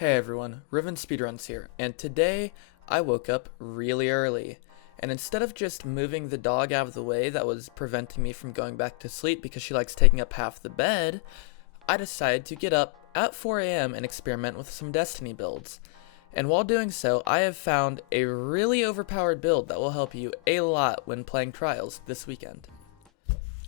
Hey everyone, Riven Speedruns here, and today I woke up really early, and instead of just moving the dog out of the way that was preventing me from going back to sleep because she likes taking up half the bed, I decided to get up at 4 a.m. and experiment with some Destiny builds. And while doing so, I have found a really overpowered build that will help you a lot when playing Trials this weekend.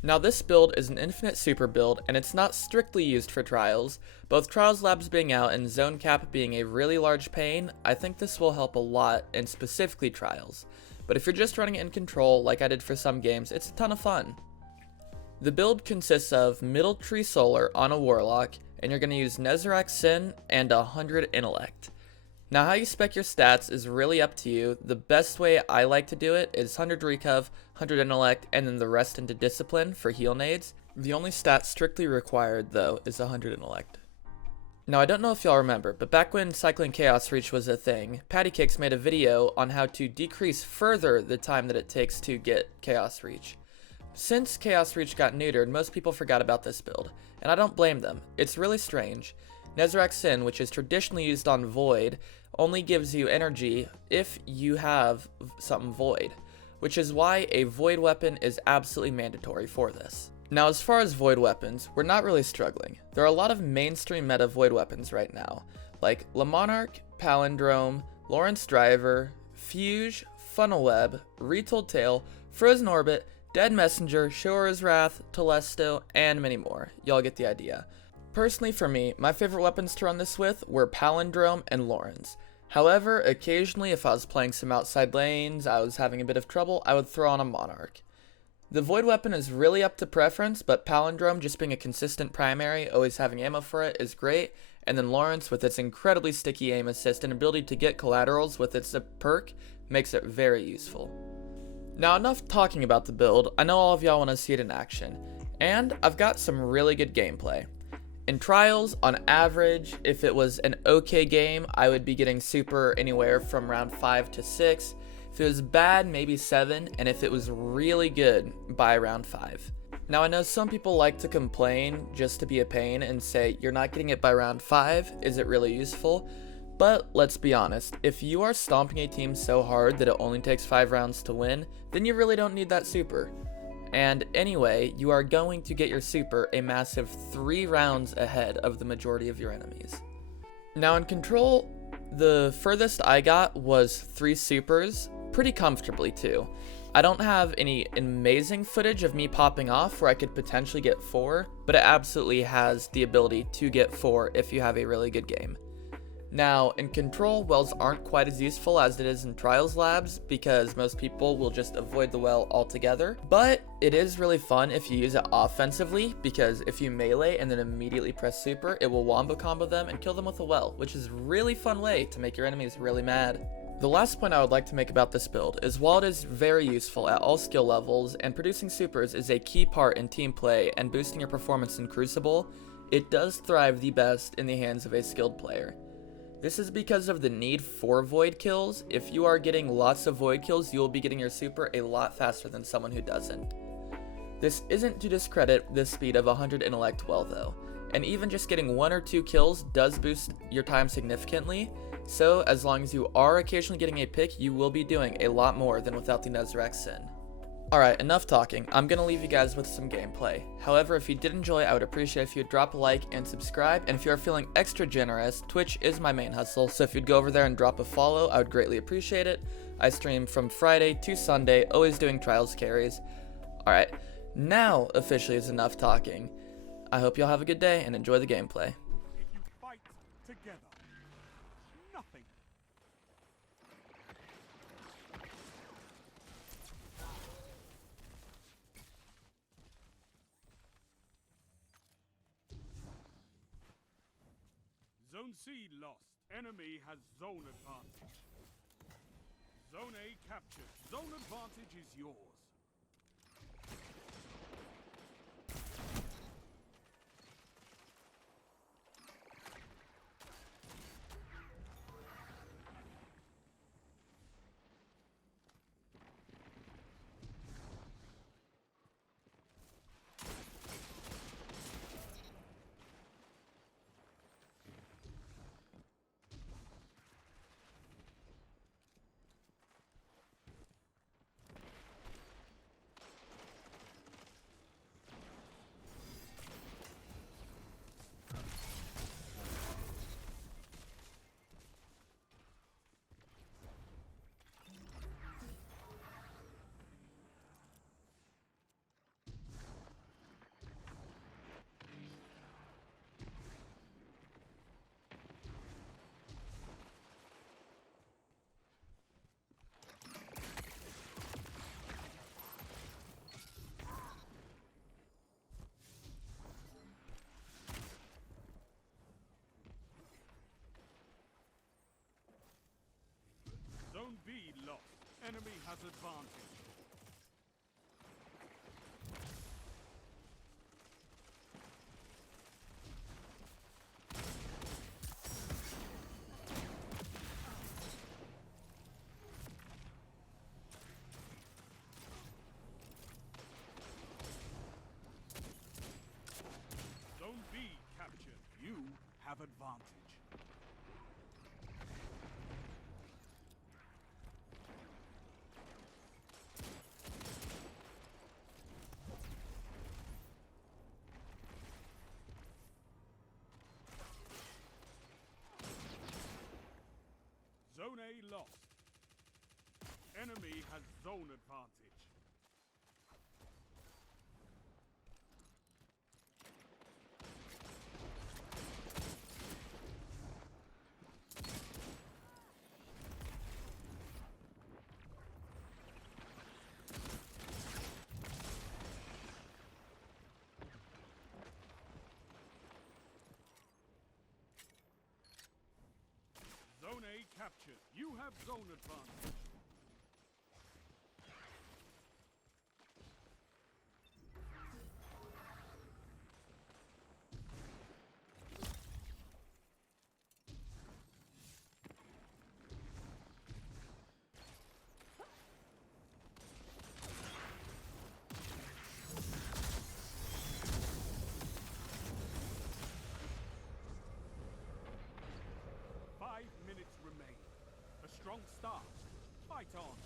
Now this build is an infinite super build, and it's not strictly used for trials. Both Trials Labs being out and zone cap being a really large pain, I think this will help a lot in specifically trials. But if you're just running it in control like I did for some games, it's a ton of fun. The build consists of Middle Tree Solar on a Warlock, and you're going to use Nezarec Sin and 100 Intellect. Now how you spec your stats is really up to you. The best way I like to do it is 100 Recov, 100 Intellect, and then the rest into Discipline for heal nades. The only stat strictly required though is 100 Intellect. Now I don't know if y'all remember, but back when cycling Chaos Reach was a thing, Pattycakes made a video on how to decrease further the time that it takes to get Chaos Reach. Since Chaos Reach got neutered, most people forgot about this build, and I don't blame them. It's really strange. Nezarec Sin, which is traditionally used on Void, only gives you energy if you have something Void, which is why a Void weapon is absolutely mandatory for this. Now as far as Void weapons, we're not really struggling. There are a lot of mainstream meta Void weapons right now, like Le Monarch, Palindrome, Lawrence Driver, Fuge, Funnel Web, Retold Tale, Frozen Orbit, Dead Messenger, Shora's Wrath, Telesto, and many more. Y'all get the idea. Personally for me, my favorite weapons to run this with were Palindrome and Lawrence. However, occasionally if I was playing some outside lanes, I was having a bit of trouble, I would throw on a Monarch. The Void weapon is really up to preference, but Palindrome just being a consistent primary, always having ammo for it, is great, and then Lawrence with its incredibly sticky aim assist and ability to get collaterals with its perk makes it very useful. Now enough talking about the build, I know all of y'all want to see it in action, and I've got some really good gameplay. In Trials, on average, if it was an okay game, I would be getting super anywhere from round 5 to 6. If it was bad, maybe 7, and if it was really good, by round 5. Now I know some people like to complain just to be a pain and say, you're not getting it by round 5, is it really useful? But let's be honest, if you are stomping a team so hard that it only takes 5 rounds to win, then you really don't need that super. And anyway, you are going to get your super a massive 3 rounds ahead of the majority of your enemies. Now in Control, the furthest I got was 3 supers, pretty comfortably too. I don't have any amazing footage of me popping off where I could potentially get 4, but it absolutely has the ability to get 4 if you have a really good game. Now, in Control, wells aren't quite as useful as it is in Trials Labs because most people will just avoid the well altogether, but it is really fun if you use it offensively because if you melee and then immediately press super, it will wombo combo them and kill them with a well, which is a really fun way to make your enemies really mad. The last point I would like to make about this build is while it is very useful at all skill levels and producing supers is a key part in team play and boosting your performance in Crucible, it does thrive the best in the hands of a skilled player. This is because of the need for Void kills. If you are getting lots of Void kills, you will be getting your super a lot faster than someone who doesn't. This isn't to discredit the speed of 100 Intellect well though, and even just getting 1 or 2 kills does boost your time significantly, so as long as you are occasionally getting a pick, you will be doing a lot more than without the Nezarec Sin. Alright, enough talking. I'm gonna leave you guys with some gameplay. However, if you did enjoy, I would appreciate if you'd drop a like and subscribe, and if you are feeling extra generous, Twitch is my main hustle, so if you'd go over there and drop a follow, I would greatly appreciate it. I stream from Friday to Sunday, always doing Trials carries. Alright, now officially is enough talking. I hope y'all have a good day and enjoy the gameplay. If you fight together, nothing. Zone C lost. Enemy has zone advantage. Zone A captured. Zone advantage is yours. lost. Enemy has advantage. Zone B captured. You have advantage. Zone A lost. Enemy has zone advantage. Zone A captured. You have zone advantage. Minutes remain. A strong start. Fight on.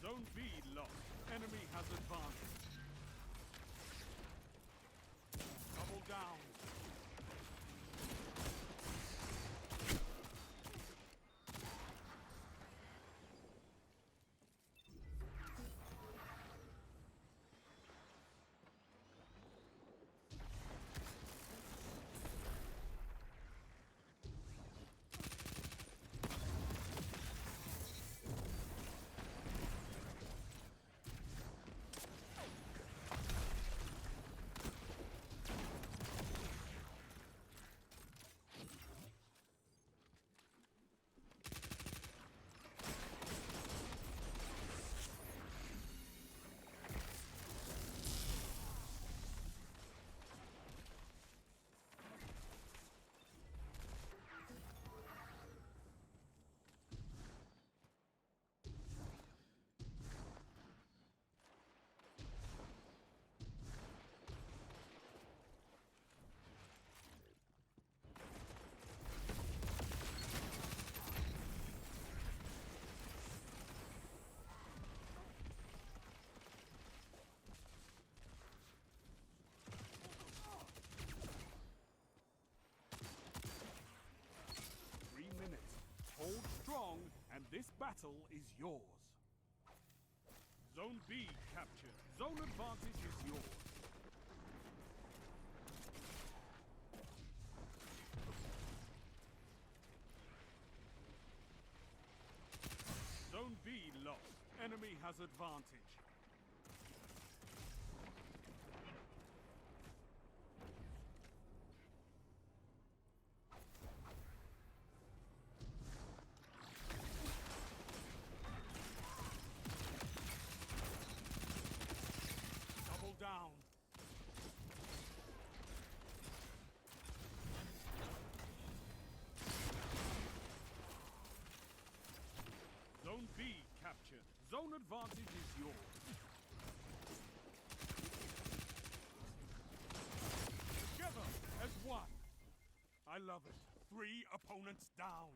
Zone B lost. Enemy has advantage. Double down. Hold strong, and this battle is yours. Zone B captured. Zone advantage is yours. Zone B lost. Enemy has advantage. Down. Zone B captured. Zone advantage is yours. Together as one. I love it. 3 opponents down.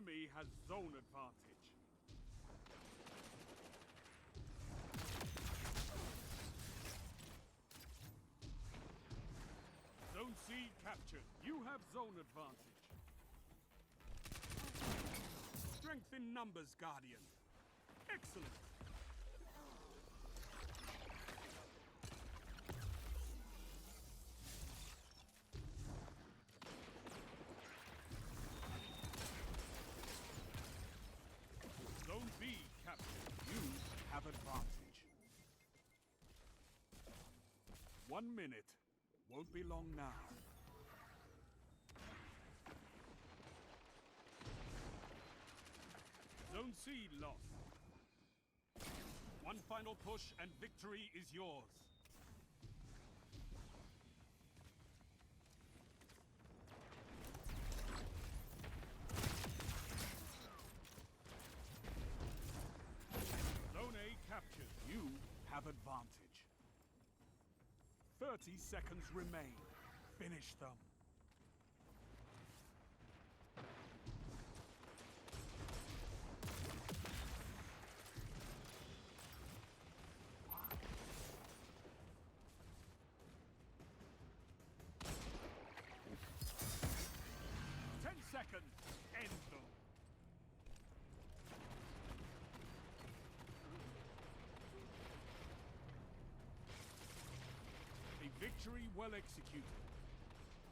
Enemy has zone advantage. Zone C captured. You have zone advantage. Strength in numbers, Guardian. Excellent. Zone B captured. You have advantage. 1 minute. Won't be long now. Zone C lost. One final push and victory is yours. Zone A captured. You have advantage. 30 seconds remain. Finish them. Seconds. End them. A victory well executed.